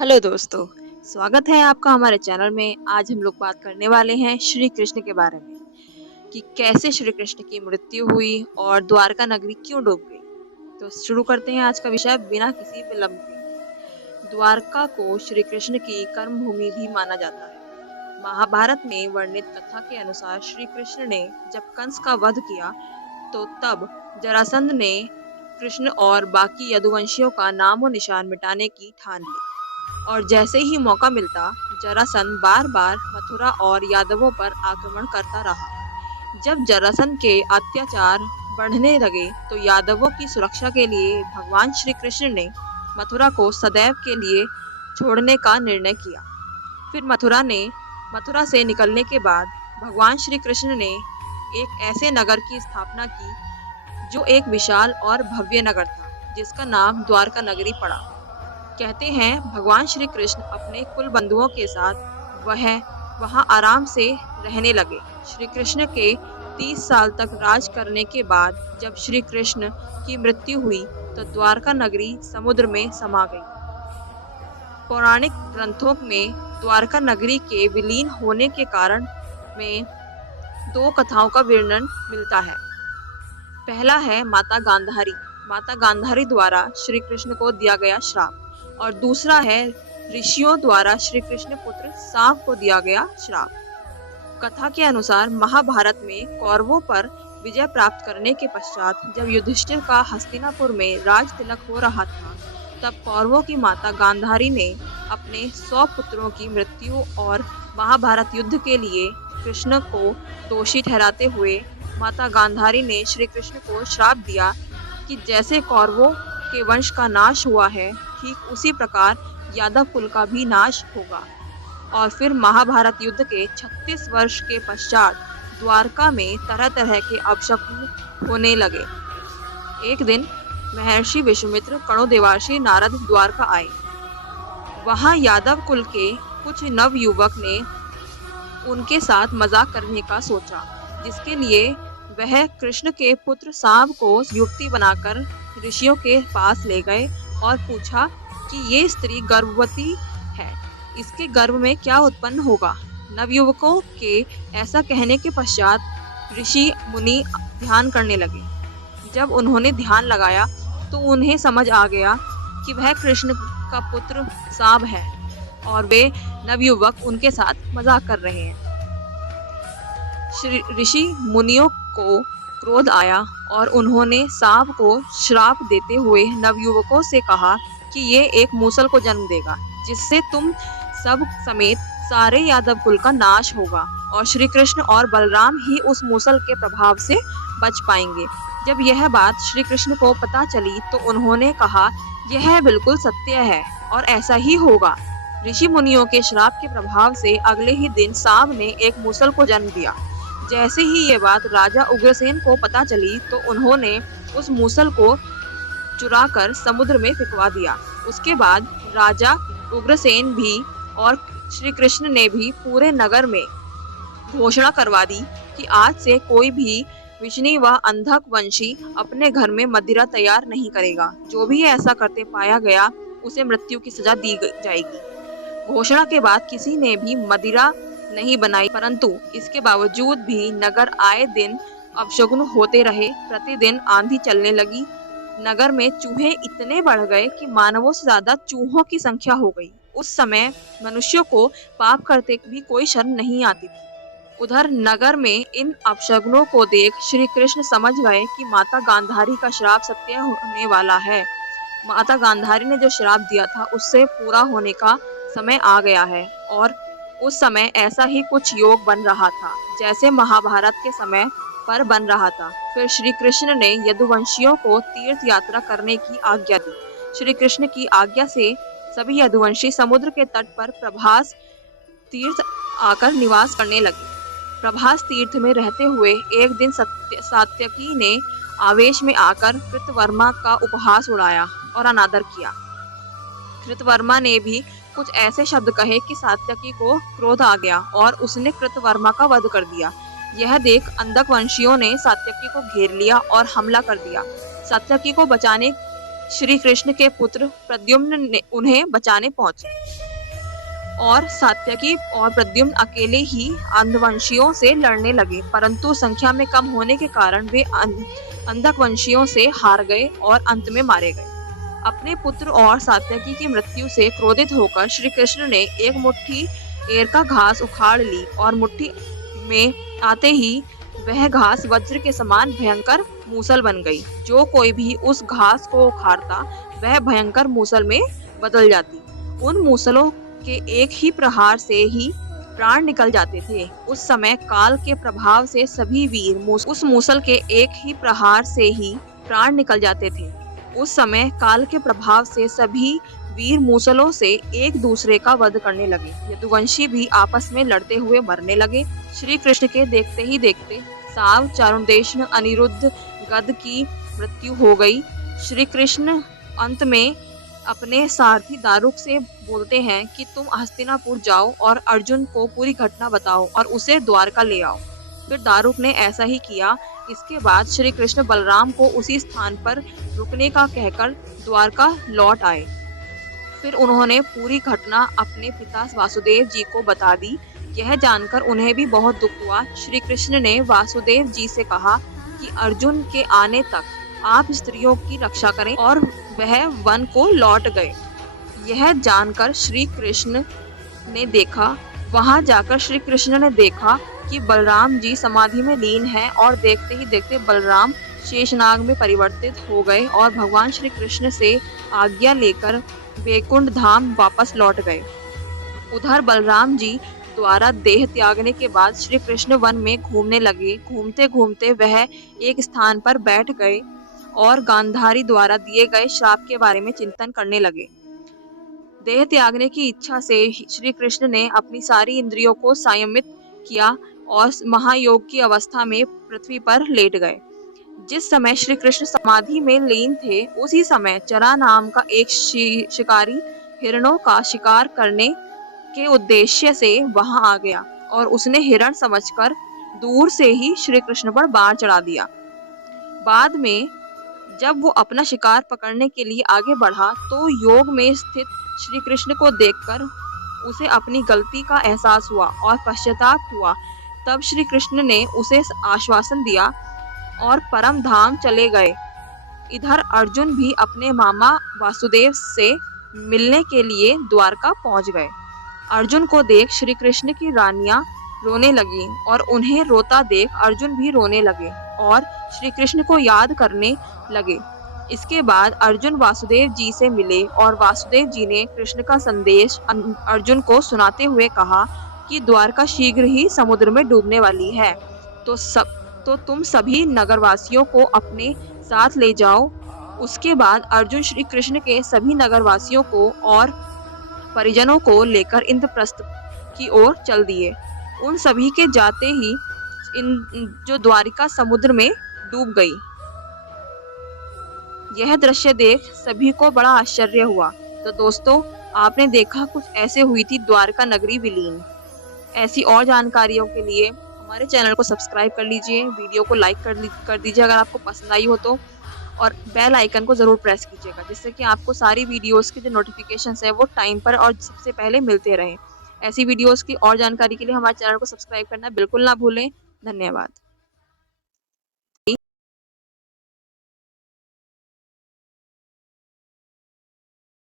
Hello दोस्तों, स्वागत है आपका हमारे चैनल में। आज हम लोग बात करने वाले हैं श्री कृष्ण के बारे में कि कैसे श्री कृष्ण की मृत्यु हुई और द्वारका नगरी क्यों डूब गई। तो शुरू करते हैं आज का विषय बिना किसी विलंब के। द्वारका को श्री कृष्ण की कर्म भूमि भी माना जाता है। महाभारत में वर्णित कथा के अनुसार श्री कृष्ण ने जब कंस का वध किया तो तब जरासंध ने कृष्ण और बाकी यदुवंशियों का नामो निशान मिटाने की ठान ली और जैसे ही मौका मिलता जरासंध बार बार मथुरा और यादवों पर आक्रमण करता रहा। जब जरासंध के अत्याचार बढ़ने लगे तो यादवों की सुरक्षा के लिए भगवान श्री कृष्ण ने मथुरा को सदैव के लिए छोड़ने का निर्णय किया। फिर मथुरा से निकलने के बाद भगवान श्री कृष्ण ने एक ऐसे नगर की स्थापना की जो एक विशाल और भव्य नगर था, जिसका नाम द्वारका नगरी पड़ा। कहते हैं भगवान श्री कृष्ण अपने कुल बंधुओं के साथ वहां आराम से रहने लगे। श्री कृष्ण के 30 साल तक राज करने के बाद जब श्री कृष्ण की मृत्यु हुई तो द्वारका नगरी समुद्र में समा गई। पौराणिक ग्रंथों में द्वारका नगरी के विलीन होने के कारण में दो कथाओं का वर्णन मिलता है। पहला है माता गांधारी द्वारा श्री कृष्ण को दिया गया श्राप, और दूसरा है ऋषियों द्वारा श्री कृष्ण पुत्र सांब को दिया गया श्राप। कथा के अनुसार महाभारत में कौरवों पर विजय प्राप्त करने के पश्चात जब युधिष्ठिर का हस्तिनापुर में राज तिलक हो रहा था, तब कौरवों की माता गांधारी ने अपने 100 पुत्रों की मृत्यु और महाभारत युद्ध के लिए कृष्ण को दोषी ठहराते हुए माता गांधारी ने श्री कृष्ण को श्राप दिया कि जैसे कौरवों के वंश का नाश हुआ है, ठीक उसी प्रकार यादव कुल का भी नाश होगा। और फिर महाभारत युद्ध के 36 वर्ष के पश्चात द्वारका में तरह तरह के अपशकुन होने लगे। एक दिन महर्षि विश्वामित्र कणोदेवर्षि नारद द्वारका आए। वहां यादव कुल के कुछ नवयुवक ने उनके साथ मजाक करने का सोचा, जिसके लिए वह कृष्ण के पुत्र सांब को युक्ति बनाकर ऋषियों के पास ले गए और पूछा कि ये स्त्री गर्भवती है, इसके गर्भ में क्या उत्पन्न होगा। नवयुवकों के ऐसा कहने के पश्चात ऋषि मुनि ध्यान करने लगे। जब उन्होंने ध्यान लगाया तो उन्हें समझ आ गया कि वह कृष्ण का पुत्र सांब है और वे नवयुवक उनके साथ मजाक कर रहे हैं। ऋषि मुनियों को क्रोध आया और उन्होंने सांप को श्राप देते हुए नवयुवकों से कहा कि ये एक मूसल को जन्म देगा, जिससे तुम सब समेत सारे यादव कुल का नाश होगा और श्री कृष्ण और बलराम ही उस मूसल के प्रभाव से बच पाएंगे। जब यह बात श्री कृष्ण को पता चली तो उन्होंने कहा, यह बिल्कुल सत्य है और ऐसा ही होगा। ऋषि मुनियों के श्राप के प्रभाव से अगले ही दिन सांब ने एक मूसल को जन्म दिया। जैसे ही ये बात राजा उग्रसेन को पता चली तो उन्होंने उस मूसल को चुराकर समुद्र में फेंकवा दिया। उसके बाद राजा उग्रसेन भी और श्री कृष्ण ने भी पूरे नगर में घोषणा करवा दी कि आज से कोई भी विष्णु व अंधक वंशी अपने घर में मदिरा तैयार नहीं करेगा। जो भी ऐसा करते पाया गया उसे मृत्यु की सजा दी जाएगी। घोषणा के बाद किसी ने भी मदिरा नहीं बनाई, परंतु इसके बावजूद भी नगर आए दिन अपशगुन होते रहे। प्रतिदिन आंधी चलने लगी। नगर में चूहे इतने बढ़ गए कि मानवों से ज्यादा चूहों की संख्या हो गई। उस समय मनुष्यों को पाप करते भी कोई शर्म नहीं आती थी। उधर नगर में इन अपशगुनों को देख श्री कृष्ण समझ गए कि माता गांधारी का श्राप सत्य होने वाला है। माता गांधारी ने जो श्राप दिया था उससे पूरा होने का समय आ गया है और उस समय ऐसा ही कुछ योग बन रहा था जैसे महाभारत के समय पर बन रहा था। फिर श्री कृष्ण ने यदुवंशियों को तीर्थ यात्रा करने की आज्ञा दी। श्री कृष्ण की आज्ञा से सभी यदुवंशी समुद्र के तट पर प्रभास तीर्थ आकर निवास करने लगे। प्रभास तीर्थ में रहते हुए एक दिन सात्यकी ने आवेश में आकर कृतवर्मा का उपहास उड़ाया और अनादर किया। कृतवर्मा ने भी कुछ ऐसे शब्द कहे कि सात्यकी को क्रोध आ गया और उसने कृतवर्मा का वध कर दिया। यह देख अंधक वंशियों ने सात्यकी को घेर लिया और हमला कर दिया। सात्यकी को बचाने श्री कृष्ण के पुत्र प्रद्युम्न ने उन्हें बचाने पहुंचे और सात्यकी और प्रद्युम्न अकेले ही अंधवंशियों से लड़ने लगे, परंतु संख्या में कम होने के कारण वे अंधक वंशियों से हार गए और अंत में मारे गए। अपने पुत्र और सात्यकी की मृत्यु से क्रोधित होकर श्री कृष्ण ने एक मुट्ठी एरका घास उखाड़ ली और मुट्ठी में आते ही वह घास वज्र के समान भयंकर मूसल बन गई। जो कोई भी उस घास को उखाड़ता वह भयंकर मूसल में बदल जाती। उन मूसलों के एक ही प्रहार से ही प्राण निकल जाते थे। उस समय काल के प्रभाव से सभी वीर उस मूसल के एक ही प्रहार से ही प्राण निकल जाते थे। उस समय काल के प्रभाव से सभी वीर मूसलों से एक दूसरे का वध करने लगे। यदुवंशी भी आपस में लड़ते हुए मरने लगे। श्री कृष्ण के देखते ही देखते साव चारुदेश अनिरुद्ध गद की मृत्यु हो गई। श्री कृष्ण अंत में अपने सारथी दारुक से बोलते हैं कि तुम हस्तिनापुर जाओ और अर्जुन को पूरी घटना बताओ और उसे द्वारका ले आओ। फिर दारुक ने ऐसा ही किया। इसके बाद श्री कृष्ण बलराम को उसी स्थान पर रुकने का कहकर द्वारका लौट आए। फिर उन्होंने पूरी घटना अपने पिता वासुदेव जी को बता दी। यह जानकर उन्हें भी बहुत दुख हुआ। श्री कृष्ण ने वासुदेव जी से कहा कि अर्जुन के आने तक आप स्त्रियों की रक्षा करें और वह वन को लौट गए। यह जानकर श्री कृष्ण ने देखा वहां जाकर श्री कृष्ण ने देखा कि बलराम जी समाधि में लीन हैं और देखते ही देखते बलराम शेषनाग में परिवर्तित हो गए और भगवान श्री कृष्ण से आज्ञा लेकर वैकुंठ धाम वापस लौट गए। उधर बलराम जी द्वारा देह त्यागने के बाद श्री कृष्ण वन में घूमने लगे। घूमते घूमते वह एक स्थान पर बैठ गए और गांधारी द्वारा दिए गए श्राप के बारे में चिंतन करने लगे। देह त्यागने की इच्छा से श्री कृष्ण ने अपनी सारी इंद्रियों को संयमित किया और महायोग की अवस्था में पृथ्वी पर लेट गए। जिस समय श्री कृष्ण समाधि में लीन थे उसी समय चरा नाम का एक शिकारी हिरणों का शिकार करने के उद्देश्य से वहां आ गया और उसने हिरण समझकर दूर से ही श्री कृष्ण पर बाण चढ़ा दिया। बाद में जब वो अपना शिकार पकड़ने के लिए आगे बढ़ा तो योग में स्थित श्री कृष्ण को देखकर उसे अपनी गलती का एहसास हुआ और पश्चाताप हुआ। तब श्री कृष्ण ने उसे आश्वासन दिया और परम धाम चले गए। इधर अर्जुन भी अपने मामा वासुदेव से मिलने के लिए द्वारका पहुंच गए। अर्जुन को देख श्री कृष्ण की रानियां रोने लगी और उन्हें रोता देख अर्जुन भी रोने लगे और श्री कृष्ण को याद करने लगे। इसके बाद अर्जुन वासुदेव जी से मिले और वासुदेव जी ने कृष्ण का संदेश अर्जुन को सुनाते हुए कहा कि द्वारका शीघ्र ही समुद्र में डूबने वाली है, तो तुम सभी नगरवासियों को अपने साथ ले जाओ। उसके बाद अर्जुन श्री कृष्ण के सभी नगरवासियों को और परिजनों को लेकर इंद्रप्रस्थ की ओर चल दिए। उन सभी के जाते ही जो द्वारिका समुद्र में डूब गई। यह दृश्य देख सभी को बड़ा आश्चर्य हुआ। तो दोस्तों, आपने देखा कुछ ऐसे हुई थी द्वारका नगरी विलीन। ऐसी और जानकारियों के लिए हमारे चैनल को सब्सक्राइब कर लीजिए, वीडियो को लाइक कर दीजिए अगर आपको पसंद आई हो तो, और बेल आइकन को ज़रूर प्रेस कीजिएगा जिससे कि आपको सारी वीडियोस की जो नोटिफिकेशंस है वो टाइम पर और सबसे पहले मिलते रहें। ऐसी वीडियोस की और जानकारी के लिए हमारे चैनल को सब्सक्राइब करना बिल्कुल ना भूलें। धन्यवाद।